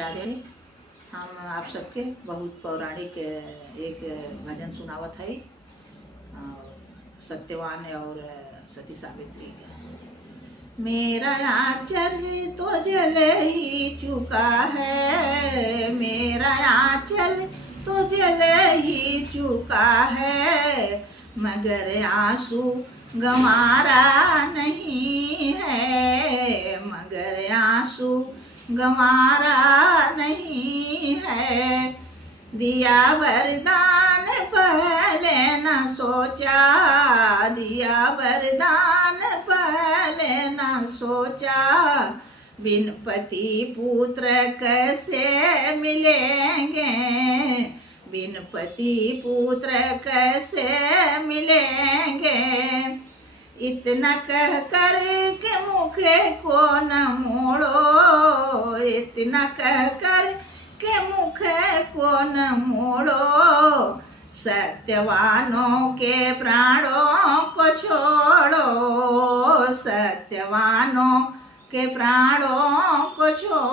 राधे। हम आप सबके बहुत पौराणिक एक भजन सुनावत है सत्यवान और सती सावित्री का। मेरा आंचल तो जल ही चुका है, मेरा आंचल तो जल ही चुका है, मगर आंसू गंवारा नहीं है, मगर आंसू गंवारा नहीं है। दिया वरदान पहले न सोचा, दिया वरदान पहले न सोचा, बिन पति पुत्र कैसे मिलेंगे, बिन पति पुत्र कैसे मिलेंगे। इतना कह कर के मुखे को न मोड़ो, इतना कह कर के मुखे को न मोड़ो, सत्यवानों के प्राणों को छोड़ो, सत्यवानों के प्राणों को छोड़ो।